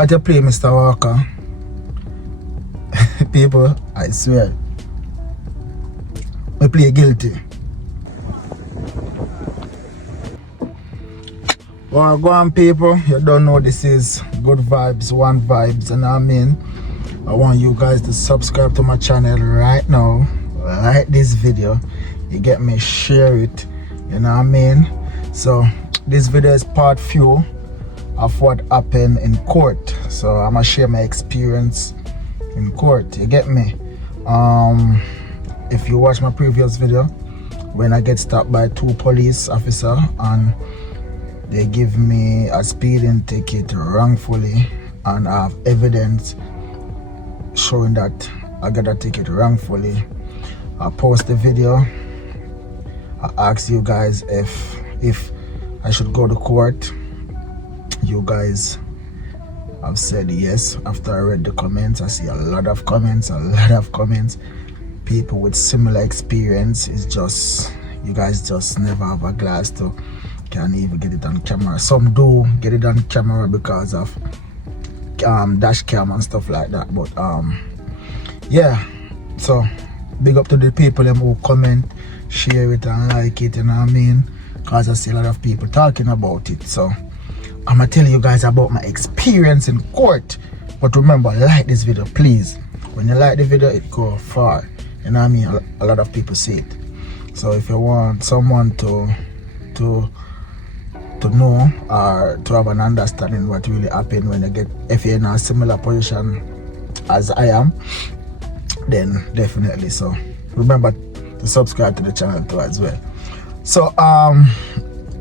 What you play, Mr. Walker? People, I swear. We play guilty. Well, go on, people. You don't know this is good vibes, one vibes, and I mean, I want you guys to subscribe to my channel right now. Like this video. You get me? Share it. You know what I mean? So this video is part few of what happened in court. So I'm gonna share my experience in court. You get me? If you watch my previous video, when I get stopped by 2 police officers and they give me a speeding ticket wrongfully, and I have evidence showing that I got a ticket wrongfully, I post the video. I ask you guys if I should go to court. You guys have said yes. After I read the comments, I see a lot of comments. People with similar experience. It's just, you guys just never have a glass to can't even get it on camera. Some do get it on camera because of dash cam and stuff like that. But yeah, so big up to the people who comment, share it and like it, you know what I mean? Because I see a lot of people talking about it. So I'm gonna tell you guys about my experience in court. But remember, like this video, please. When you like the video, it go far. You know what I mean? A lot of people see it. So if you want someone to know or to have an understanding what really happened when you get, if you're in a similar position as I am, then definitely. So remember to subscribe to the channel too as well. So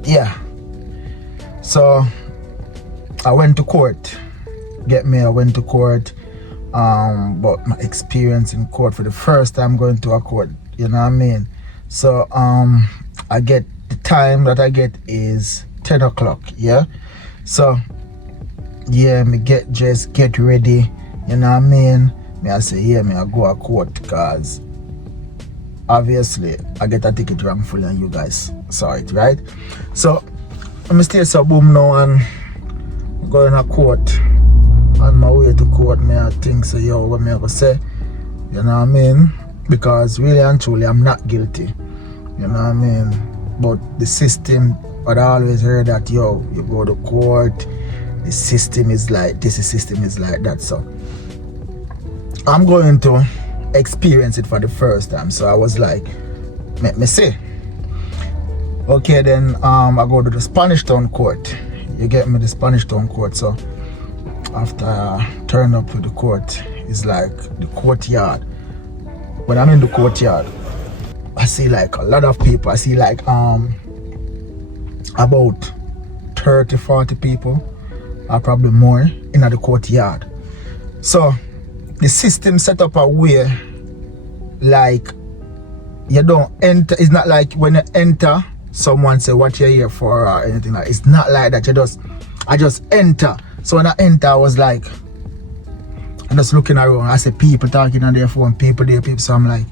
yeah, so I went to court. Get me? I went to court. But my experience in court for the first time going to a court, you know what I mean? So I get, the time that I get is 10 o'clock, yeah? So yeah, me just get ready, you know what I mean? Me I say, yeah, me I go to court because obviously I get a ticket wrongfully and you guys saw it, right? So I'm stay so boom now and going to court. On my way to court, me I think so, yo, what me I go say, you know what I mean? Because really and truly I'm not guilty, you know what I mean? But the system, but I always heard that, yo, you go to court, the system is like this, the system is like that. So I'm going to experience it for the first time. So I was like, let me see. Okay, then I go to the Spanish Town court. You get me? The Spanish Town court. So after I turn up to the court, it's like the courtyard. When I'm in the courtyard, I see like a lot of people. I see like about 30-40 people, or probably more, in the courtyard. So the system set up a way like you don't enter. It's not like when you enter, someone say what you're here for or anything like. It's not like that. I just enter. So when I enter, I was like, I'm just looking around. I see people talking on their phone, people there, people. So I'm like,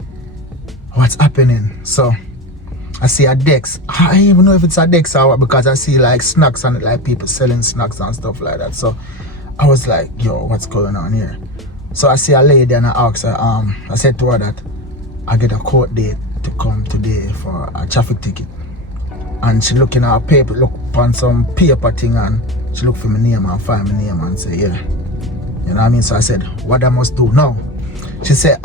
what's happening? So I see a Dex. I don't even know if it's a Dex or what, because I see like snacks on it, like people selling snacks and stuff like that. So I was like, yo, what's going on here? So I see a lady and I asked her, I said to her that I get a court date to come today for a traffic ticket. And she looking at her paper, look upon some paper thing, and she look for my name and find my name and say, yeah. You know what I mean? So I said, what I must do now? She said,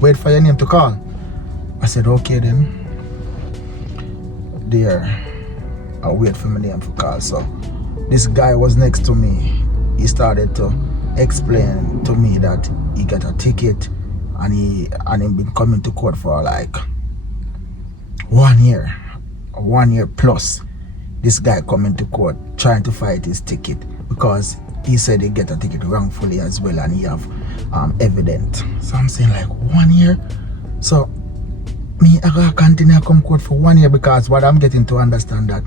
wait for your name to call. I said, okay then. There, I wait for my name to call. So this guy was next to me. He started to explain to me that he got a ticket and he been coming to court for like 1 year. 1 year plus. This guy coming to court trying to fight his ticket because he said he get a ticket wrongfully as well and he have evidence. So I'm saying like 1 year. So me I gotta continue to come court for 1 year, because what I'm getting to understand that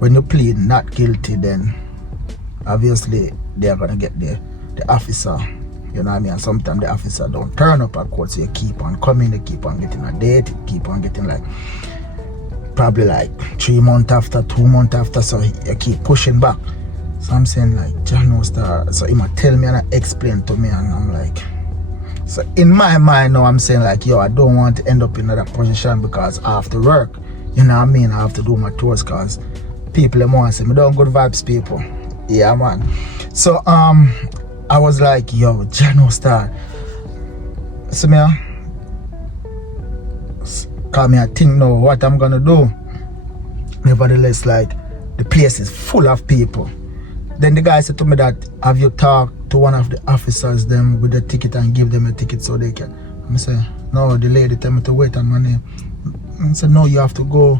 when you plead not guilty, then obviously they're gonna get the officer, you know what I mean? And sometimes the officer don't turn up at court, so you keep on coming, they keep on getting a date, you keep on getting like probably like 3 months after, 2 months after, so you keep pushing back. So I'm saying like, John Star. So he might tell me and I explain to me, and I'm like, so in my mind now I'm saying like, yo, I don't want to end up in that position because I have to work. You know what I mean? I have to do my tours because people them want to say me don't good vibes people. Yeah man. So I was like, yo, John Star. So me call me a thing now what I'm gonna do. Nevertheless, like the place is full of people. Then the guy said to me that, have you talked to one of the officers them with the ticket and give them a ticket so they can? I say, no, the lady tell me to wait on my name. I said, no, you have to go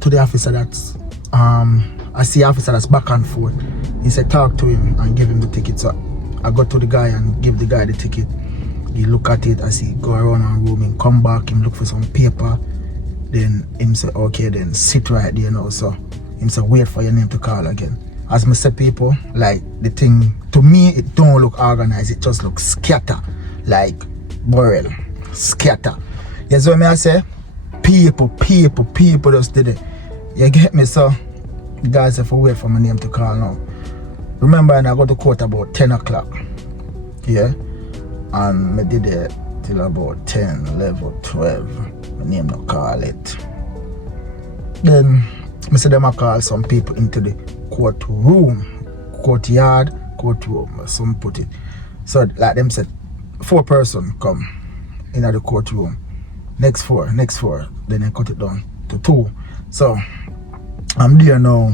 to the officer that's I see officer that's back and forth. He said talk to him and give him the ticket. So I go to the guy and give the guy the ticket. He look at it as he go around and room and come back, him look for some paper. Then him say, okay, then sit right there now. So him say, wait for your name to call again. As I say, people, like the thing, to me, it don't look organized. It just looks scatter, like Burrell, scatter. You see what I say? People just did it. You get me? So the guy said, for wait for my name to call now. Remember, and I got to court about 10 o'clock. Yeah? And I did it till about 10, 11, 12. My name no call it. Then I said them I call some people into the courtroom, courtroom, some put it. So like them said, 4 person come in the courtroom. Next four, then they cut it down to 2. So I'm there now,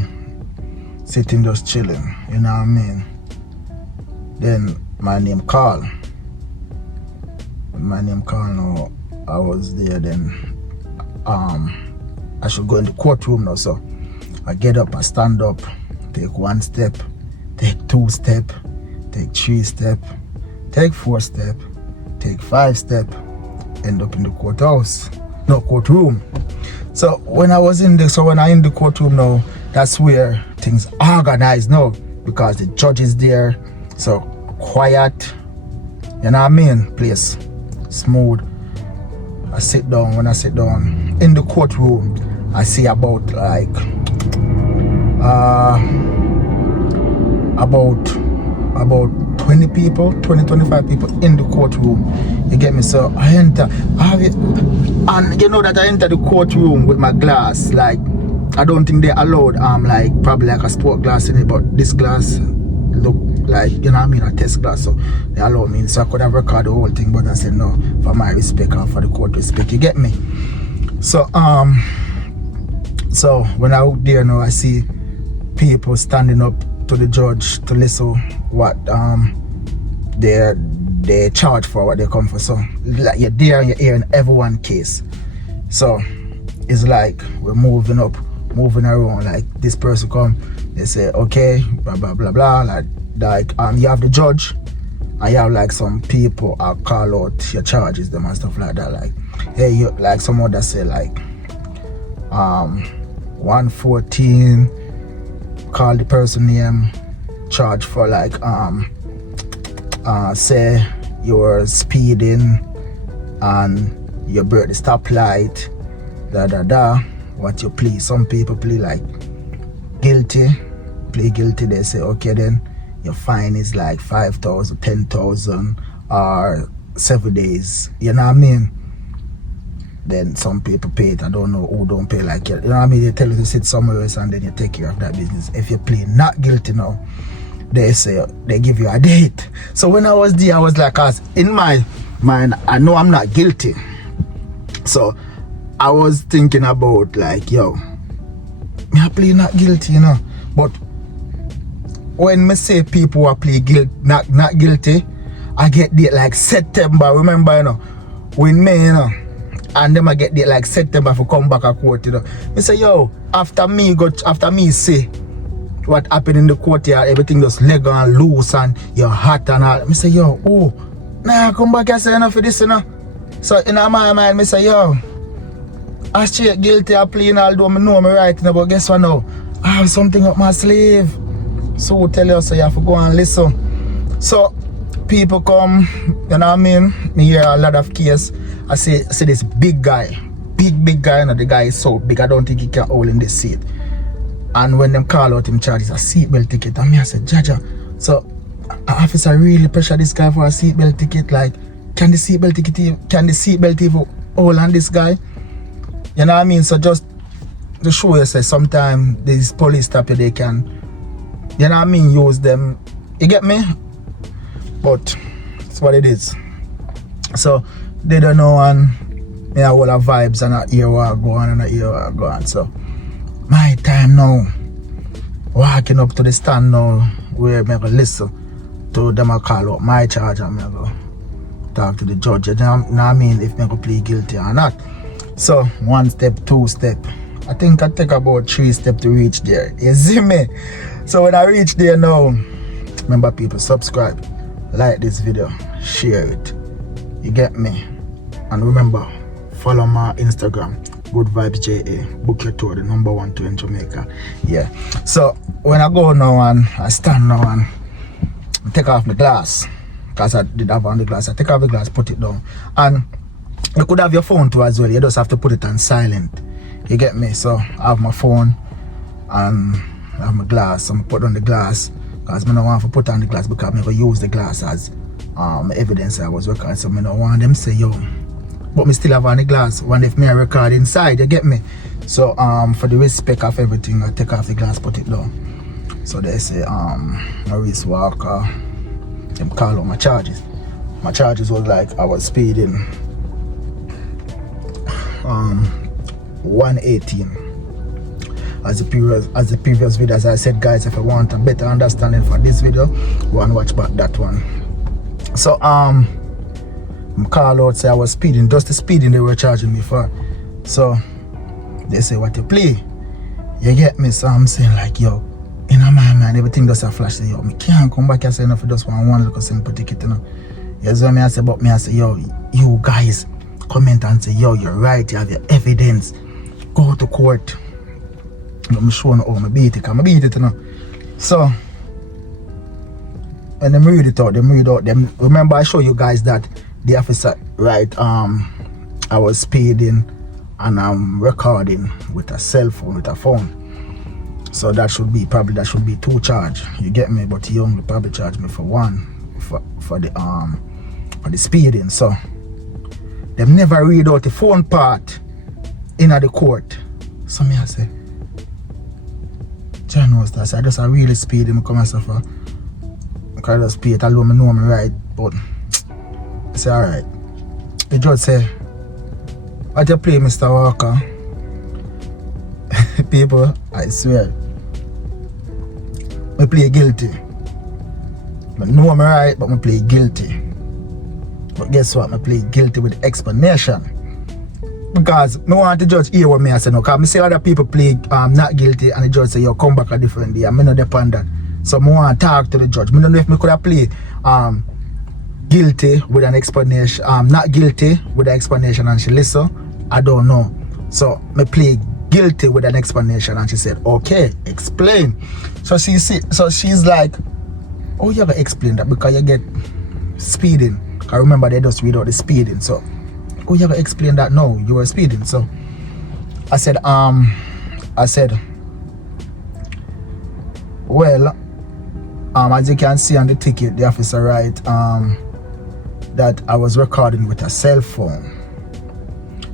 sitting just chilling, you know what I mean? Then my name call. When my name call now, I was there then. I should go in the courtroom now, so I get up, I stand up, take 1 step, take 2 step, take 3 step, take 4 step, take 5 step, end up in the courtroom. So when I in the courtroom now, that's where things organized now, because the judge is there, so quiet, you know what I mean? Place smooth. I sit down. When I sit down in the courtroom, I see about like about 20 people, 25 people in the courtroom. You get me? So I enter, and you know that I enter the courtroom with my glass. Like I don't think they allowed like probably like a sport glass in it, but this glass look like, you know what I mean, a test glass, so they allow me. So I could have recorded the whole thing, but I said no, for my respect and for the court respect, you get me? So so when I out there now, I see people standing up to the judge to listen what they charge for, what they come for. So like you're there and you're hearing everyone's case. So it's like we're moving around, like this person come, they say okay, blah blah blah blah, like you have the judge and you have like some people call out your charges them and stuff like that, like hey, you like some others say like 114, call the person name, charge for like say you're speeding and you broke the stoplight, what you plea. Some people plea like guilty, they say okay, then your fine is like 5,000, 10,000 or 7 days, you know what I mean? Then some people pay it. I don't know who don't pay, like, you know what I mean? They tell you to sit somewhere else and then you take care of that business. If you play not guilty now, they say they give you a date. So when I was there, I was like, cause in my mind, I know I'm not guilty. So I was thinking about like, yo, me I play not guilty, you know. But when me say people who play not guilty, I get there like September. Remember, you know, when me, you know, and them I get there like September for come back a court, you know. Me say, yo, after me say what happened in the court here, everything just legal and loose and you're hot and all. Me say, yo, oh, nah, come back and say enough for this, you know. So in my mind, me say, yo, I straight guilty of playing, although I know me right, you know, but guess what now? I have something up my sleeve. So we'll tell you, so you have to go and listen. So people come, you know what I mean? Me hear a lot of case. I see this big guy, big guy, you know, the guy is so big, I don't think he can hold in this seat. And when them call out him charges a seatbelt ticket, and me I said, Jaja, so an officer really pressure this guy for a seatbelt ticket? Like, can the seatbelt even hold on this guy? You know what I mean? So just to show you, say sometimes these police stop you, they can, you know what I mean, use them. You get me? But it's what it is. So they don't know, and they have all the vibes, and I hear what go on, and I hear what go on. So my time now, walking up to the stand now, where I'm going to listen to them, I call out my charge, and I'm going to talk to the judge. You know what I mean? If I'm going to plead guilty or not. So 1 step, 2 step. I think I take about 3 steps to reach there. You see me? So when I reach there now, remember people, subscribe, like this video, share it. You get me? And remember, follow my Instagram, Good Vibes JA, book your tour, the #1 tour in Jamaica. Yeah. So when I go now and I stand now and I take off my glass, because I did have on the glass, I take off the glass, put it down. And you could have your phone too as well, you just have to put it on silent. You get me? So I have my phone and I have my glass. So I put on the glass because I don't want to put on the glass because I'm going to use the glass as evidence I was recording. So I don't want them to say, yo, but me still have on the glass. One if me I record inside, you get me? So for the respect of everything, I take off the glass, put it down. So they say Maurice Walker, them call out my charges. My charges was like I was speeding 118 as the previous video. As I said, guys, if I want a better understanding for this video, go and watch back that one. So call out say I was speeding, just the speeding they were charging me for. So they say, what you play? You get me? So I'm saying like, yo, in my mind everything does a flash. Say, yo, me can't come back and say enough for just one little simple ticket, you know. You see what I say? But me I say, yo, you guys comment and say, yo, you're right, you have your evidence. Go to court. I'm showing how I beat it, you know. So when them read it out, them remember I show you guys that the officer, right, I was speeding and I'm recording with a cell phone, with a phone. So that should be 2 charge. You get me? But he only probably charged me for 1 for the speeding. So them never read out the phone part in the court. So me I say, John knows that. So I just really speeding, I come and suffer. I just speed, although I know me right, but I say alright. The judge say, what you play, Mr. Walker? People, I swear, I play guilty. I know me right, but I play guilty. But guess what? I play guilty with explanation. Because I want the judge hear what me I say no. Because I see other people play not guilty and the judge say, yo, come back a different day. I'm not depend on that. So I want to talk to the judge. I don't know if I could have played guilty with an explanation, not guilty with an explanation and she listen. I don't know. So I play guilty with an explanation and she said, okay, explain. So she's like, oh, you gotta explain that because you get speeding. I remember they just read out the speeding. So, oh, you gotta explain that now. You were speeding. So I said, well, as you can see on the ticket, the officer write that I was recording with a cell phone.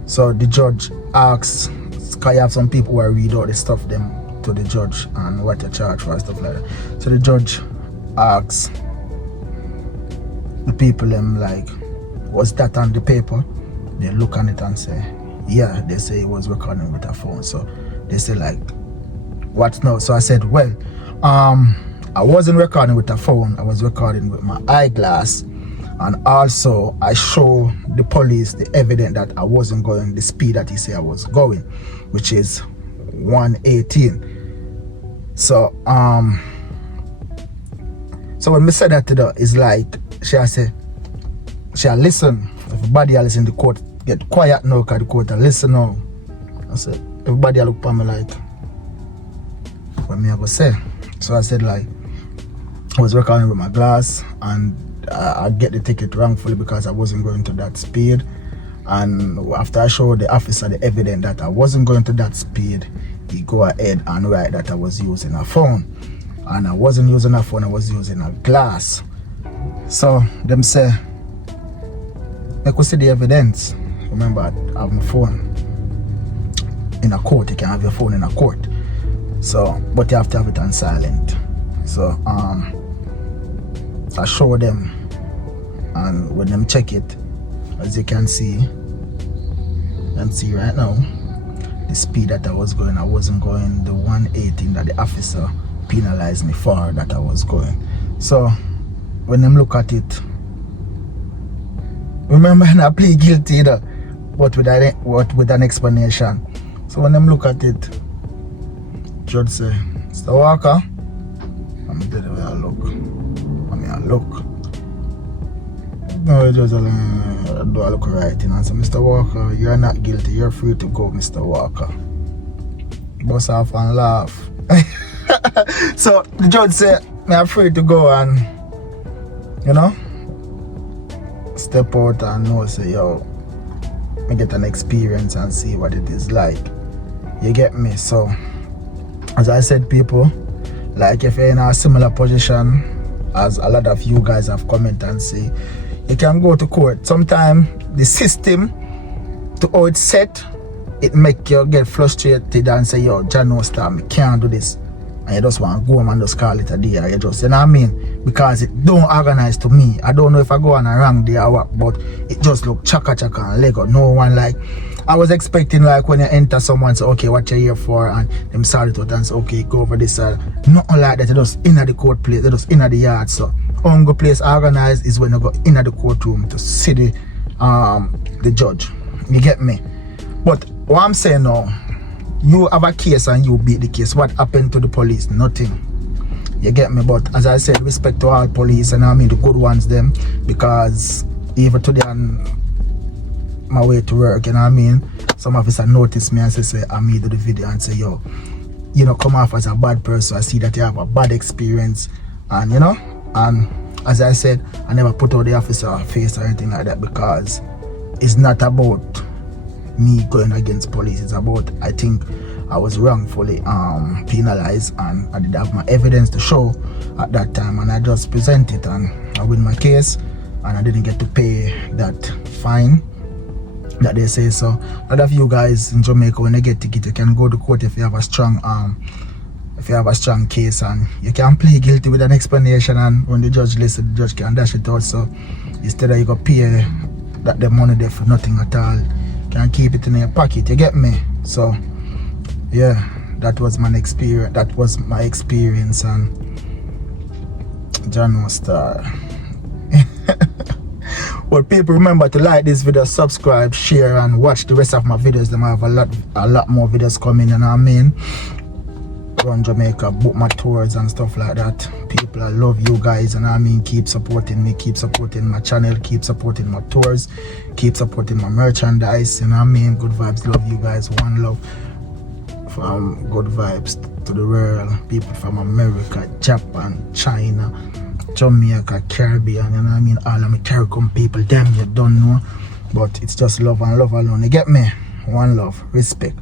So the judge asks, because you have some people who read out the stuff them to the judge and what you charge for and stuff like that. So the judge asks the people them like, was that on the paper? They look on it and say, yeah. They say it was recording with a phone. So they say like, what now? So I said, well, I wasn't recording with a phone. I was recording with my eyeglass. And also I show the police the evidence that I wasn't going the speed that he said I was going, which is 118. So so when me said that to her, it's like she listen. Everybody else in the court get quiet now, because the court listen now. I said, everybody look at me like, what me I go say? So I said like, I was recording with my glass and I get the ticket wrongfully because I wasn't going to that speed. And after I showed the officer the evidence that I wasn't going to that speed, he go ahead and write that I was using a phone. And I wasn't using a phone, I was using a glass. So them say, I could see the evidence. Remember, I have my phone in a court. You can have your phone in a court. So, but you have to have it on silent. So I show them, and when them check it, as you can see right now, the speed that I was going, I wasn't going the 118 that the officer penalized me for that I was going. So when them look at it, remember I plead guilty, but with an explanation. So when them look at it, judge say, Mr. Walker, I'm dead the way I look. No, judge, do I look right? And I say, Mr. Walker, you're not guilty. You're free to go, Mr. Walker. Bust off and laugh. So the judge said, I'm free to go and, you know, step out and know, say, yo, me get an experience and see what it is like. You get me? So, as I said, people, like if you're in a similar position as a lot of you guys have commented and say, you can go to court. Sometimes the system, to how it's set, it make you get frustrated and say, yo, John, no stop, me can't do this. And you just want to go home and just call it a day. Or you just, you know what I mean? Because it don't organize to me. I don't know if I go on a wrong day or what, but it just look chaka and Lego. No one like, I was expecting like when you enter someone say, okay, what you here for? And them sorry to it and say, okay, go over this side. Nothing like that. You just in the court place, you just in the yard. So only place organized is when you go in the courtroom to see the judge. You get me? But what I'm saying now, you have a case and you beat the case. What happened to the police? Nothing. You get me? But as I said, respect to all police, and I mean the good ones them, because even today on my way to work, you know what I mean, some officer notice me and say I made the video and say, yo, you know, come off as a bad person. I see that you have a bad experience, and you know, and as I said, I never put out the officer face or anything like that, because it's not about me going against police. It's about, I think I was wrongfully penalized, and I did have my evidence to show at that time, and I just present it and I win my case, and I didn't get to pay that fine that they say. So a lot of you guys in Jamaica, when they get ticket, you can go to court if you have a strong case, and you can plead guilty with an explanation, and when the judge listens, the judge can dash it out. So instead of you go pay that the money there for nothing at all, can keep it in your pocket. You get me? So yeah, that was my experience. That was my experience, and John Star. Well, people, remember to like this video, subscribe, share, and watch the rest of my videos. Them have a lot more videos coming. You know what I mean? Around Jamaica, book my tours and stuff like that. People, I love you guys, and I mean, keep supporting me, keep supporting my channel, keep supporting my tours, keep supporting my merchandise. You know what I mean? Good vibes, love you guys. One love from Good Vibes to the world. People from America, Japan, China, Jamaica, Caribbean. You know what I mean? All of my Caribbean people, them you don't know, but it's just love and love alone. You get me? One love, respect.